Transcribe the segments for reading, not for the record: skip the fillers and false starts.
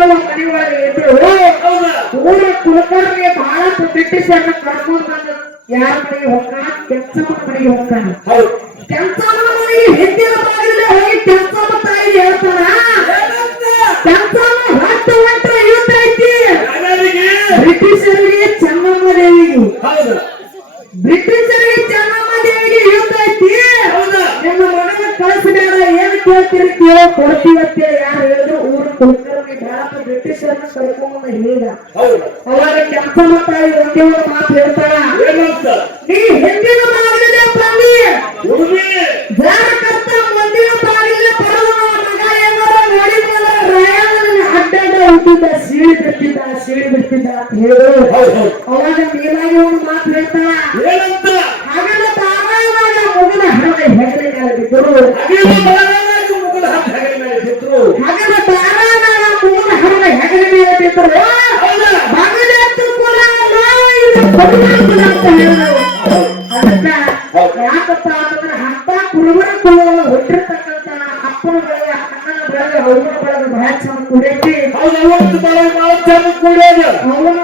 ಮನೆ ಒಳಗೆ ಇದ್ರು ಊರ ಕುಲಕರ್ಣಿಗೆ ಬಹಳಷ್ಟು ಬ್ರಿಟಿಷರನ್ನ ಕರ್ಕೊಂಡು ಬಂದು ಯಾರ ಮನೆಗೆ ಹೋಗ್ತಾನ ಕೆಂಚಮ್ಮನ ಮನೆಗೆ ಹೋಗ್ತಾನೆ ಕೆಂಚಮ್ಮನ ಮನೆಗೆ ಹಿಂದಿನ ಬಾಗಿಲೇ ಹೋಗಿ ಕೆಂಚಮ್ಮ ತಾಯಿಗೆ ಹೇಳ್ತಾನ ಕೆಂಚಮ್ಮ ಹೊತ್ತು ಹೊಂಟ್ರ ಯುದ್ಧ ಐತಿ ಬ್ರಿಟಿಷರಿಗೆ ಚೆನ್ನಮ್ಮ ದೇವಿಗೆ ಬ್ರಿಟಿಷರಿಗೆ ಚೆನ್ನಮ್ಮ ದೇವಿಗೆ ಯುದ್ಧ ಐತಿ ನಿಮ್ಮ ಮನೆಗೆ ಕಳಿಸಬೇಡ ಏನ್ ಕೇಳ್ತೀರಿ ಕೇಳೋ ಕೊಡ್ತೀವತ್ತೆ ಯಾರು ಹೇಳಿದ್ರು ಊರ ಕುಲಕರ್ಣಿ ಭಾರತ ಬ್ರಿಟಿಷರನ್ನ ಕರ್ಕೊಂಡ್ ಹೇಳಿದ ಅವಾಗ ಕೆಂಚಮ್ಮ ತಾಯಿ ಒಂದೇ ಒಂದು ಮಾತು ಹೇಳ್ತಾಳ ನೀ ಹಿಂದಿನ ಬಾಗಿಲೇ ಬಂದಿ ಜಾರಕರ್ತ ಮುಂದಿನ ಬಾಗಿಲೇ ಬರುವ ಮಗ ಏನಾರ ನೋಡಿದ್ಮೇಲೆ ರಾಯಣ್ಣನ ಅಡ್ಡಾಡ ಹುಟ್ಟಿದ್ದ ಸೀಳಿ ಬಿಡ್ತಿದ್ದ ಅಂತ ಹೇಳು ಅವಾಗ ಮೇಲಾಗಿ ಒಂದು ಮಾತು ಹೇಳ್ತಾಳ ಹಾಗೆಲ್ಲ ತಾರಾಯಣಾಗ ಮುಗಿದ ಹಣದ ಹೆಗಲ ಮೇಲೆ ಬಿದ್ದರು ಹಾಗೆಲ್ಲ ತಾರಾಯಣಾಗ ಮುಗಿದ ಹಣದ ಹೆಗಲ ಮೇಲೆ ಬಿದ್ದರು ಮಗನೆತ್ತು ಕುಲ ಅಂತ ಹೇಳಿದರು ಯಾಕಪ್ಪ ಅಂತಂದ್ರೆ ಅಂತ ಕುರುಬರ ಕುಲವನ್ನು ಹುಟ್ಟಿರ್ತಕ್ಕಂಥ ಅಪ್ಪನ ಬೆಳೆದ ಅಣ್ಣನ ಬೆಳೆದ ಅವನ ಬೆಳೆದ ಬಹಳ ಚಂದ ಕುಡಿಯತಿ ಅವನ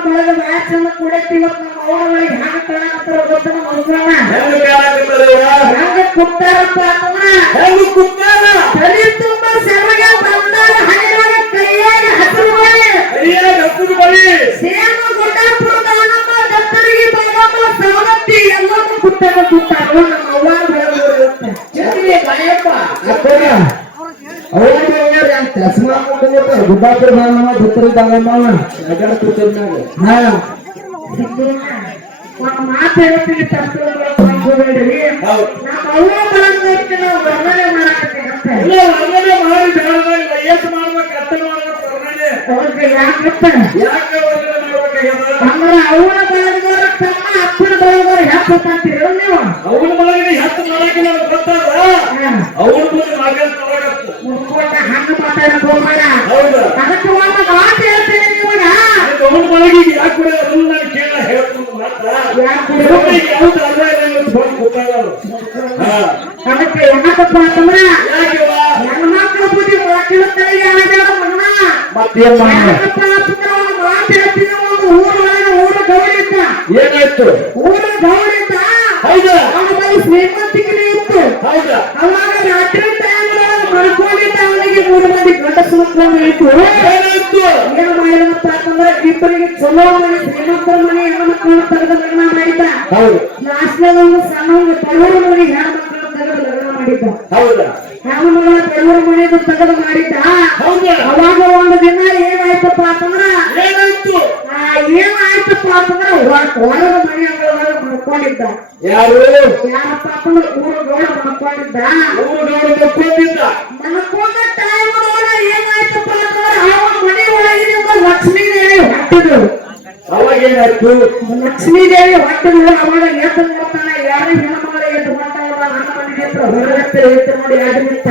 ಬೆಳೆದ ಬಹಳ ಚಂದ ಕುಡಿಯತಿ ಇವತ್ತು ನಮ್ಮ ಅವನ ಒಳಗೆ ಹ್ಯಾಂಗ ಕಾಣಕತ್ತಾರ ಗೊತ್ತ ನಮ್ಮ ಮನುಷ್ಯನ ಹೆಂಗ ಕುಟ್ಟಾರಪ್ಪ ಅಂತಂದ್ರ ತಲೆ ತುಂಬ ಸೆರಗ ಬಂದಾರ ಹಣಿವಾಗ ಕೈಯಾಗ ಹಸಿರು ಬಳಿ ಸೇಮ ಗುಡ್ಡಾಪುರ ದಾನಮ್ಮ ದತ್ತರಿಗೆ ಬಾಗಮ್ಮ ಸವಲತ್ತಿ ಎಲ್ಲರೂ ಕುಟ್ಟಾರು ನಮ್ಮ ಅವ್ವಾರ ಬೆಳೆದ ಗಾಯಪ್ಪ ಗುಡ್ಡಾಪುರ ದಾನಮ್ಮ ದತ್ತರಿ ಬಾಗಮ್ಮ ಒಂದು ಮಾತು ಹೇಳ್ತೀನಿ ತಪ್ಪಿಬೇಡ್ರಿ ನಮ್ಮ ಅವ್ವ ಬಳಗದಕ್ಕೆ ನಾವು ವರ್ಣನೆ ಮಾಡಾಕತ್ತೀವಿ ಅಂದ್ರೆ ಅವನ ಬಳಗದವ್ರ ತಮ್ಮ ಅಪ್ಪನ ಬಳಗದವ್ರ ಹೆಚ್ಚಂತೀರ ನೀವು ಅವನ ಬಳಗ ಹೆಚ್ಚು ಮಾಡಕ್ಕೆ ನಮ್ಗೆ ಗೊತ್ತಾಗ ಅವನ ಹಣ್ಣು ಮಾತಾಡಕ್ ಹೋಗ್ಬೇಡ ಅದಕ್ಕೆ ಒಂದು ಮಾತು ಹೇಳ್ತೀನಿ ಇವಾಗ ಅವನ ಬಳಗಿಗೆ ಯಾಕೆ ಕೂಡ ನಾನು ಕೇಳ ಹೇಳ್ಕೊಂಡು ಅದಕ್ಕೆ ಏನಕ್ಕಪ್ಪ ಅಂತಂದ್ರ ಹೆಣ್ಮಕ್ಳ ಬುದ್ಧಿ ಒಳಗಿನ ತಲೆಗೆ ಮತ್ತೇನ್ ಊರ ಗೌರಿ ಇದ್ದ ಏನಾಯ್ತು ಊರ ಗೌರಿ ಇದ್ದ ಹೌದಾ ಅವನ ಶ್ರೀಮಂತಿಗೆ ಇತ್ತು ಹೌದಾ ಅವಾಗ ರಾತ್ರಿ ಟೈಮ್ ಮಲ್ಕೊಂಡಿದ್ದ ಅವನಿಗೆ 3 ಮಂದಿ ಗಂಡಸು ಮಕ್ಕಳು ಇತ್ತು ಏನಾಯ್ತು ಏನು ಮಾಡಿದಪ್ಪ ಅಂತಂದ್ರೆ ಇಬ್ಬರಿಗೆ ಚಲೋ ಮನೆ ಶ್ರೀಮಂತರ ಮನೆ ಹೆಣ್ಮಕ್ಳನ್ನ ತೆಗೆದು ಲಗ್ನ ಮಾಡಿದ್ದ ಹೌದು ಲಾಸ್ಟ್ನಾಗ ಒಂದು ಸಣ್ಣ ಒಂದು ಬಡವರ ಮನೆ ಹೆಣ್ಮಕ್ಳನ್ನ ತೆಗೆದು ಲಗ್ನ ಮಾಡಿದ್ದ ಹೌದಾ ಹೆಣ್ಮಕ್ಳನ್ನ ಬಡವರ ಮನೆಯನ್ನು ತೆಗೆದು ಮಾಡಿದ್ದ ಅವಾಗ ಒಂದು ದಿನ ಏನಾಯ್ತಪ್ಪ ಅಂತಂದ್ರ ಏನಾಯ್ತಪ್ಪ ಅಂತಂದ್ರ ಹೊರದ ಮನೆ ಅಂಗಳದಾಗ ಮಲ್ಕೊಂಡಿದ್ದ ಯಾರು ಯಾರಪ್ಪ ಅಂತಂದ್ರೆ ಊರುಗೌಡ ಮಲ್ಕೊಂಡಿದ್ದ ಮಲ್ಕೊಂಡ ಟೈಮ್ ಏನಾಯ್ತಪ್ಪ ಅಂತಂದ್ರೆ ಅವನ ಮನೆ ಒಳಗಿನಿಂದ ಲಕ್ಷ್ಮೀ ದೇವಿ ಹೊಟ್ಟಿದ್ರು ಅವಾಗ ಏನಾಯ್ತು ಲಕ್ಷ್ಮೀ ದೇವಿ ಹೊಟ್ಟಿದ್ರು ಅವಾಗ ಎದ್ದು ನೋಡ್ತಾನ ಯಾರು ಹೆಣ್ಮಗಳು ಎದ್ದು ಹೊಂಟಾವ ನನ್ನ ಮನೆಗೆ ಹತ್ರ ಹೊರಗತ್ತೆ ಎದ್ದು ನೋಡಿ ಯಾರು ನಿಂತ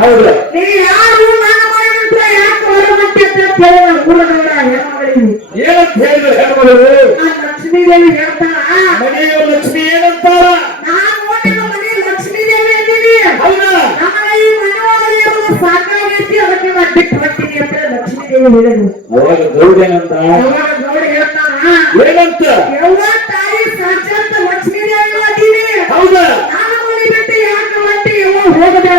ಹೌದು ನೀ ಯಾರು ನನ್ನ ಮನೆ ನಿಂತ ಯಾಕೆ ಹೊರಗತ್ತೆ ಅಂತ ಕೇಳಿದ ಊರಗೌಡ ಹೆಣ್ಮಗಳಿಗೆ ಏನಂತ ಹೇಳಿದ್ರು ಹೆಣ್ಮಗಳು ಆ ಲಕ್ಷ್ಮೀ ದೇವಿ ಹೇಳ್ತಾಳ ಮನೆಯ ಲಕ್ಷ್ಮಿ ಏನಂತಾಳ ನಾನು ನೋಡಿದ ಮನೆ ಲಕ್ಷ್ಮೀ ದೇವಿ ಅಂದಿನಿ ಹೌದಾ ನಮಗೆ ಈ ಮನೆ ಒಳಗೆ ಇರೋದು ಸಾಕಾಗೈತಿ ಅದಕ್ಕೆ ನಾನು ಬಿಟ್ಟು ಹೊರ್ತೀನಿ ಅಂತ ಲಕ್ಷ್ಮೀ ದೇವಿ ಹೇಳಿದ್ರು ಅವಾಗ ಗೌಡ ಏನಂತ ಅವಾಗ ಗೌಡ ಹೇಳ್ತಾನ ಏನಂತ ಯವ್ವ ತಾಯಿ ಸಾಕ್ಷಾತ್ ಲಕ್ಷ್ಮೀ ದೇವಿ ಅದೀನಿ ಹೌದಾ ನಾನು ಮನೆ ಬಿಟ್ಟು ಯಾಕೆ ಹೊರ್ತಿ ಯವ್ವ ಹೋಗಬೇಡ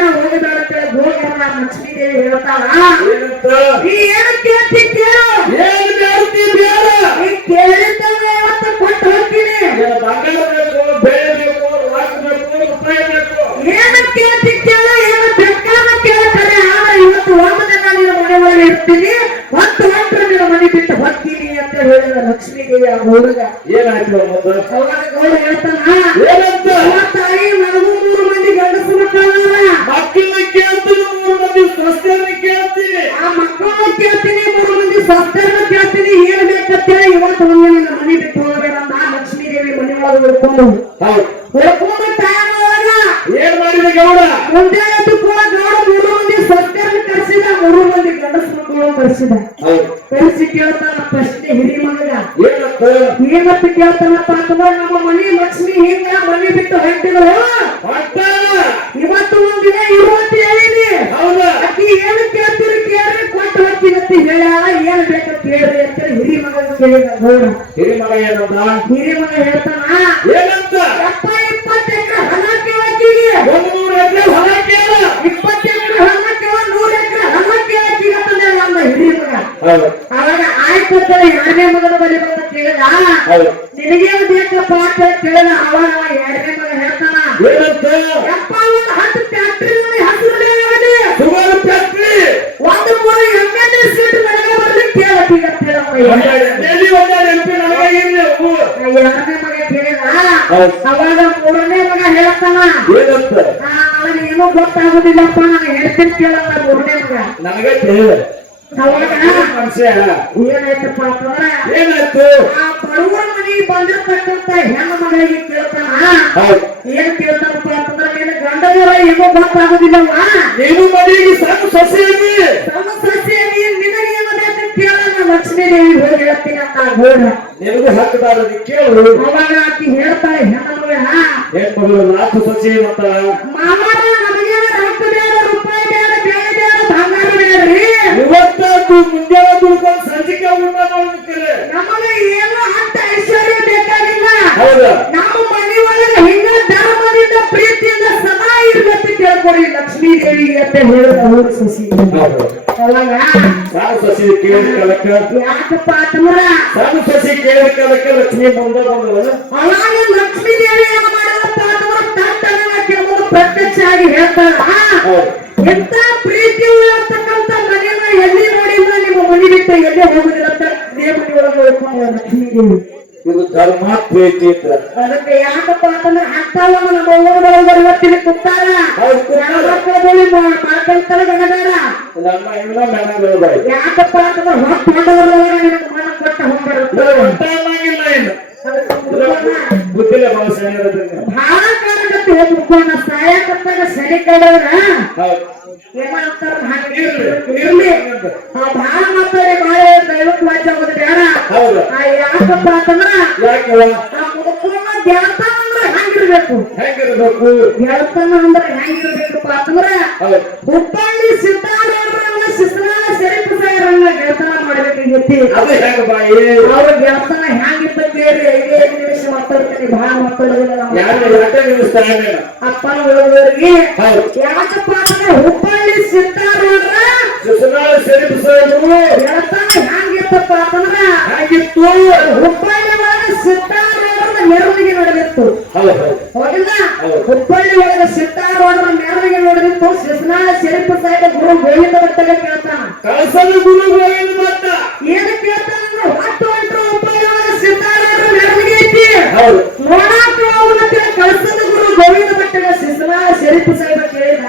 ಅಂತ ಗೌಡ ಲಕ್ಷ್ಮೀ ದೇವಿ ಹೇಳ್ತಾಳ ಏನಂತ ನೀ ಏನು ಕೇಳ್ತಿ ಕೇಳು ಏನು ಕೇಳ್ತಿ ಬೇಡ ನೀ ಕೇಳಿದ್ದನ್ನ ಇವತ್ತು ಕೊಟ್ಟು ಹೋಗ್ತೀನಿ ಬಂಗಾರ ಬೇಕು ಬೇಳೆ ಬೇಕು ರಾಕ್ ಬೇಕು ರೂಪಾಯಿ ಬೇಕು ಏನು ಕೇಳ್ತಿ ಕೇಳು ಏನು ಬೇಕಾದ ಕೇಳ್ತಾರೆ ಆದ್ರೆ ಇವತ್ತು ಒಂದು ದಿನ ನಿನ್ನ ಮನೆ ಒಳಗೆ ಇರ್ತೀನಿ ಮತ್ತು ನಿನ್ನ ಮನೆ ಬಿಟ್ಟು ಹೋಗ್ತೀನಿ ಅಂತ ಹೇಳಿದ ಲಕ್ಷ್ಮೀ ದೇವಿ ಆ ಹುಡುಗ ಏನಾಯ್ತು ಅವಾಗ ಗೌಡ ಹೇಳ್ತಾನ ಏನಂತ ತಾಯಿ ನನಗೂ 3 ಮಂದಿ ಗಂಡಸು ಮಕ್ಕಳನ್ನ ಮಕ್ಕಳನ್ನ ಕೇಳ್ತೀನಿ 3 ಮಂದಿ ಸ್ವಸ್ಥರನ್ನ ಕೇಳ್ತೀನಿ ಆ ಮಕ್ಕಳನ್ನ ಕೇಳ್ತೀನಿ 3 ಮಂದಿ ಸ್ವಸ್ಥರನ್ನ ಕೇಳ್ತೀನಿ ಏನ್ ಬೇಕಂತೇಳಿ ಇವತ್ತು ಒಂದು ನನ್ನ ಮನೆ ಬಿಟ್ಟು ಹೋಗಬೇಡ ಅಂತ ಲಕ್ಷ್ಮೀ ದೇವಿ ಮನೆ ಒಳಗೆ ಹುಡ್ಕೊಂಡು ಹುಡ್ಕೊಂಡು ಟೈಮ್ ಒಳಗ ಏನ್ ಮಾಡಿದ ಗೌಡ ಮುಂದೆ ಕೂಡ ಗೌಡ 3 ಮಂದಿ ಸ್ವಸ್ಥರನ್ನ ಕರೆಸಿದ 3 ಮಂದಿ ಗಂಡಸು ಮಕ್ಕಳು ಕರೆಸಿದ ಕರೆಸಿ ಕೇಳ್ತಾನ ಪ್ರಶ್ನೆ ಹಿರಿ ಮಗ ಏನಂತ ಕೇಳ್ತಾನಪ್ಪ ಅಂತಂದ್ರೆ ನಮ್ಮ ಮನೆ ಲಕ್ಷ್ಮಿ ಹಿಂಗ ಮನೆ ಬಿಟ್ಟು ಹೊಂಟಿದ್ರು ಇವತ್ತು ಒಂದಿನ ಇರುವಂತ ಹೇಳಿನಿ ಅಕ್ಕಿ ಏನು ಕೇಳ್ತೀರಿ ಕೇಳಿ ಕೊಟ್ಟು ಮಾಡ್ತೀನಂತ ಹೇಳ್ಯಾಳ ಏನ್ ಬೇಕಂತ ಹೇಳ್ರಿ ಅಂತ ಹಿರಿ ಮಗ ಕೇಳಿದ ಗೌಡ. ಹಿರಿ ಮಗ ಏನಂದ? ಹಿರಿ ಮಗ ಹೇಳ್ತಾನ ಏನಂತ? 20 ಎಕರೆ ಹೊಲ ಕೇಳಕ್ಕಿಗೆ 100 ಎಕರೆ ಹೊಲ ಕೇಳ 20 ಎಕರೆ ಹೊಲ ಕೇಳ 100 ಎಕರೆ ಹೊಲ ಕೇಳಕ್ಕಿಗೆ ಅಂತಂದ ನಮ್ಮ ಹಿರಿ ಮಗ. ಅವಾಗ ಆಯ್ತು ಎರಡನೇ ಮಗನ ಬಳಿ ಬಂದ ಕೇಳಿದ ನಿನಗೇನು ಬೇಕಪ್ಪ ಅಂತ ಕೇಳಿದ. ಅವಾಗ ಎರಡನೇ ಮಗ ಹೇಳ್ತಾನ ಏನಂತ? ಯಪ್ಪ ಒಂದು 10 ಫ್ಯಾಕ್ಟ್ರಿ ಹೆಸರು ಸುಮಾರು ಫ್ಯಾಕ್ಟ್ರಿ ಒಂದು 3 ಎಮ್ಎಲ್ಎ ಸೀಟ್ ನನಗೆ ಬರ್ಲಿಕ್ಕೆ ಕೇಳಕ್ಕಿಗೆ ಅಂತ ಹೇಳಪ್ಪ. ಎರಡನೇ ಮಗ ಕೇಳಿದ. ಅವಾಗ ಮೂರನೇ ಮಗ ಹೇಳ್ತಾನ ನನಗೇನು ಗೊತ್ತಾಗುದಿಲ್ಲಪ್ಪ ನಾನು ಹೇಳ್ತೀನಿ ಕೇಳಲ್ಲ ಮೂರನೇ ಮಗ. ನನಗೆ ಕೇಳ ಅವಾಗ ಮನುಷ್ಯ ಏನಾಯ್ತಪ್ಪ ಅಂತಂದ್ರ ಏನಾಯ್ತು? ಆ ಬಡವರ ಮನೆಗೆ ಬಂದಿರ್ತಕ್ಕಂತ ಹೆಣ್ಣು ಮಗಳಿಗೆ ಕೇಳ್ತಾನ. ಏನ್ ಕೇಳ್ತಾನಪ್ಪ ಅಂತಂದ್ರ ನೀನು ಗಂಡಗಳ ಏನೋ ಗೊತ್ತಾಗುದಿಲ್ಲವ ನೀನು ಮನೆಗೆ ಸಣ್ಣ ಸೊಸೆಯಲ್ಲಿ ಸಣ್ಣ ಸೊಸೆಯಲ್ಲಿ ನಿನಗೇನು ಬೇಕು ಕೇಳ ಲಕ್ಷ್ಮೀ ದೇವಿ ಹೋಗಿ ಹೇಳ್ತೀನಿ ಅಂತ ಗೋಡ. ನಿನಗೂ ಹಕ್ಕದಾರ ಕೇಳು. ಅವಾಗ ಆಕಿ ಹೇಳ್ತಾಳೆ ಹೆಣ್ಮಗಳ ಹೆಣ್ಮಗಳು 4 ಸೊಸೆ ಮತ್ತ ಮಾಮಾರ ನಮಗೇನ ರೊಕ್ಕ ಬೇಡ ರೂಪಾಯಿ ಬೇಡ ಬೇಳೆ ಬೇಡ ಬಂಗಾರ ಬೇಡ್ರಿ. ಇವತ್ತು ಮುಂಜಾನೆ ದುಡ್ಕೊಂಡು ಸಂಜಿಕೆ ಊಟ ನೋಡ್ತಾರೆ. ನಮಗೆ ಏನು ಅಂತ ಐಶ್ವರ್ಯ ಬೇಕಾಗಿಲ್ಲ. ಹೌದಾ? ನಮ್ಮ ಮನೆ ಒಳಗೆ ಹಿಂಗ ಧರ್ಮದಿಂದ ಪ್ರೀತಿಯಿಂದ ಸದಾ ಇರ್ಬೇಕು ಕೇಳ್ಕೊಡಿ ಲಕ್ಷ್ಮೀ ದೇವಿಗೆ ಅಂತ ಹೇಳಿದ ಅವ್ರ ಸೊಸಿ. ಅವಾಗ ಸಣ್ಣ ಸೊಸಿ ಕೇಳಿದ ಕಾಲಕ್ಕ ಯಾಕಪ್ಪ ಅಂತಂದ್ರ ಸಣ್ಣ ಸೊಸಿ ಕೇಳಿದ ಕಾಲಕ್ಕ ಲಕ್ಷ್ಮಿ ಮುಂದೆ ಬಂದಳು. ಅವಾಗ ಲಕ್ಷ್ಮೀ ದೇವಿ ಏನು ಮಾಡಿದಪ್ಪ ಅಂತಂದ್ರ ತನ್ನ ಕೆಲವರು ಪ್ರತ್ಯಕ್ಷ ಆಗಿ ಹೇಳ್ತಾಳ ಎಂತ ಪ್ರೀತಿ ಇರ್ತಕ್ಕಂಥ ಮನೆಯನ್ನ ಎಲ್ಲಿ ನೋಡಿಲ್ಲ ನಿಮ್ಮ ಮನೆ ಬಿಟ್ಟು ಎಲ್ಲೇ ಹೋಗುದಿಲ್ಲ ಅಂತ ದೇವರ ಒಳಗೆ ಹೇಳ್ಕೊಂಡು ಲಕ್ಷ್ಮೀ ದೇವಿ. ಇದು ಧರ್ಮ ಪ್ರೀತಿ ಇದ್ರ ಅದಕ್ಕೆ ಯಾಕಪ್ಪ ಅಂತಂದ್ರೆ ಅಂತವ ನಮ್ಮ ಊರೊಳಗೆ ಇವತ್ತಿನ ಕುತ್ತಾರ ಮಾಡ್ಕೊಂತಾರ ಗಣಗಾರ. ನಮ್ಮ ಇಲ್ಲ ಮೆಣಗಳು ಯಾಕಪ್ಪ ಅಂತಂದ್ರೆ ಹೊಟ್ಟೊಂಡವರೊಳಗೆ ನಿನಗೆ ಮನ ಕೊಟ್ಟ ಹೋಗ್ಬಾರ ಹೊಟ್ಟಾಗಿಲ್ಲ ಏನು ಬುದ್ಧಿಲ್ಲ ಭಾಷೆ ಭಾಳ ಕಾರಣಕ್ಕೆ ಹೋಗ್ಕೊಂಡು ಸಾಯಕತ್ತಾಗ ಸರಿ ಕಡವ್ರ ಏನ್ ಮಾಡ್ತಾರ ಇರ್ಲಿ ಭಾಳ ಮಾತಾಡಿ ಭಾಳ ದೈವಕ್ ವಾಚ್ಯ ಆಗೋದು ಬೇಡ. ಯಾಕಪ್ಪ ಅಂತಂದ್ರ ಗೆಳತನ ಅಂದ್ರೆ ಹೆಂಗಿರ್ಬೇಕು ಗೆಳತನ ಅಂದ್ರೆ ಹೆಂಗಿರ್ಬೇಕಪ್ಪ ಅಂತಂದ್ರ ಹುಬ್ಬಳ್ಳಿ ಸಿದ್ದಾರೂಢರನ್ನ ಶಿಸ್ತಾನ ಸರಿಪ ಸಾಗರನ್ನ ಗೆಳತನ ಮಾಡ್ಬೇಕಾಗೈತಿ. ಅವ್ರ ಗೆಳತನ ಹೆಂಗಿತ್ತ ಕೇಳಿ 5 ನಿಮಿಷ ಮಾತಾಡ್ತೀನಿ ಭಾಳ ಮಾತಾಡೋದಿಲ್ಲ. ಅಪ್ಪನ ಉಳಿದವರಿಗೆ ಯಾಕಪ್ಪ ಅಂತಂದ್ರೆ ಹುಬ್ಬಳ್ಳಿ ಸಿದ್ದಾರೂಢರ ಗೆಳತನ ಹೆಂಗಿತ್ತಪ್ಪ ಅಂತಂದ್ರ ಹಾಗಿತ್ತು. ಹುಬ್ಬಳ್ಳಿ ಒಳಗೆ ಸಿದ್ದಾರೂಢರ ಮೆರವಣಿಗೆ ನಡೆದಿತ್ತು. ಹೌದಿಲ್ಲ? ಹುಬ್ಬಳ್ಳಿ ಒಳಗೆ ಸಿದ್ದಾರೂಢರ ಮೆರವಣಿಗೆ ನಡೆದಿತ್ತು. ಶಿಸ್ನಾಳ ಶರೀಫ್ ಸಾಹೇಬ ಗುರು ಗೋವಿಂದ ಭಟ್ಟಗೆ ಕೇಳ್ತಾನ ಕಳಸದ ಗುರು ಗೋವಿಂದ ಭಟ್ಟ ಏನು ಕೇಳ್ತಾನ ಹೊಟ್ಟು ಹುಬ್ಬಳ್ಳಿ ಒಳಗೆ ಸಿದ್ದಾರೂಢರ ಮೆರವಣಿಗೆ ಐತಿ ನೋಡಾಕ ಹೋಗುವಂತೆ ಕಳಸದ ಗುರು ಗೋವಿಂದ ಭಟ್ಟಗೆ ಶಿಸ್ನಾಳ ಶರೀಫ್ ಸಾಹೇಬ ಕೇಳಿದ.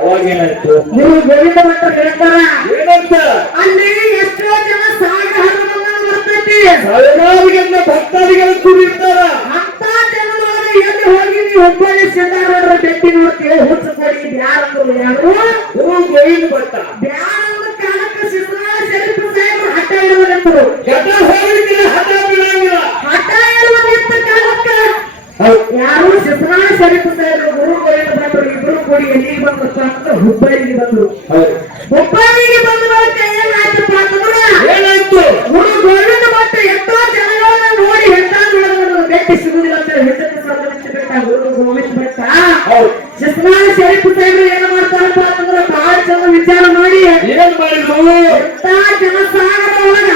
ಅವಾಗೇನಾಯ್ತು? ಗುರು ಗೋವಿಂದ ಭಟ್ಟ ಹೇಳ್ತಾರ ಏನಂತ? ಅಲ್ಲಿ ಎಷ್ಟೋ ಜನ ಸಾಗರ ಹನುಮನ್ನ ಬರ್ತೈತಿ ಸಾವಿರಾರು ಭಕ್ತಾದಿಗಳು ಕೂಡಿರ್ತಾರ. ಅಂತ ಜನರೊಳಗೆ ಎಲ್ಲಿ ಹೋಗಿ ನೀವು ಹುಬ್ಬಳ್ಳಿ ಸಿದ್ದಾರೂಢರ ಭೇಟಿ ನೋಡ್ತೀವಿ ಹುಚ್ಚು ಕೊಡಿ ಬ್ಯಾರಂದ್ರು ಯಾರು ಗುರು ಗೋವಿಂದ ಭಟ್ಟ ಬ್ಯಾರಂದ್ರ ಕಾಲಕ್ಕೆ ಶಿಸ್ನಾಳ ಶರೀಫ್ ಸಾಹೇಬರು ಹಠ ಇಡುವಂತರು ಗಡ್ಡ ಹೋಗಿದ್ರೆ ಹಠ ಬೀಳಂಗಿಲ್ಲ. ಹಠ ಇಡುವಂತ ಕಾಲಕ್ಕೆ ಯಾರು ಶಿಸ್ನಾಳ ಶರೀಫ್ ಸಾಹೇಬರು ಗುರು ಗೋವಿಂದ ಭಟ್ರು ಇಬ್ರು ಕೂಡಿ ಎಲ್ಲಿಗೆ ಬಂದ್ರು ಅಂತ ಹುಬ್ಬಳ್ಳಿಗೆ ಬಂದ್ರು. ಹುಬ್ಬಳ್ಳಿಗೆ ಬಂದ ಬಳಿಕ ಏನಾಯ್ತಪ್ಪ ಅಂತಂದ್ರೆ ಏನಾಯ್ತು? ಗುರು ಗೋವಿಂದ ಭಟ್ಟ ಎಷ್ಟೋ ಜನಗಳನ್ನ ನೋಡಿ ಹೆಂಡಾದ್ರು ಭೇಟಿ ಸಿಗುದಿಲ್ಲ ಅಂತ ಹೆಂಡತಿ ಸಂಬಂಧಿಸಿಬಿಟ್ಟ ಗುರು ಗೋವಿಂದ ಭಟ್ಟ. ಶಿಸ್ನಾಳ ಶರೀಫ್ ಸಾಹೇಬರು ಏನ್ ಮಾಡ್ತಾರಪ್ಪ ಅಂತಂದ್ರೆ ಬಹಳ ಚಂದ ವಿಚಾರ ಮಾಡಿ ಏನ್ ಮಾಡಿದ್ರು? ಎಂತ ಜನಸಾಗರ ಒಳಗ